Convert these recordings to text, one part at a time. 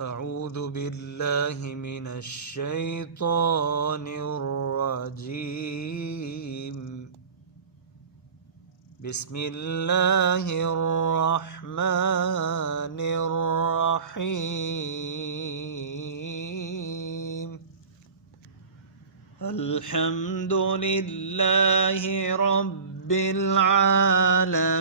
أعوذ بالله من الشيطان الرجيم. بسم الله الرحمن الرحيم. الحمد لله رب العالمين،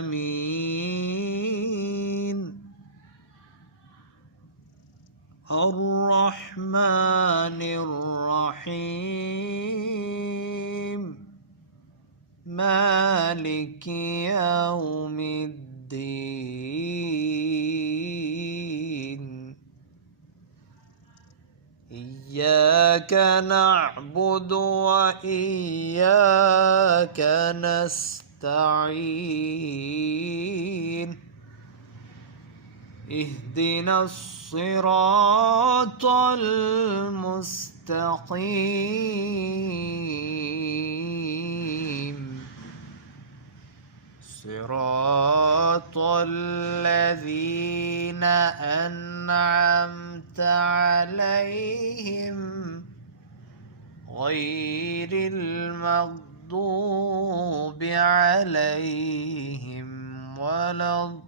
الرحمن الرحيم، مالك يوم الدين. إياك نعبد وإياك نستعين. اهدنا الصراط المستقيم، صراط الذين أنعمت عليهم غير المغضوب عليهم ولا الضالين.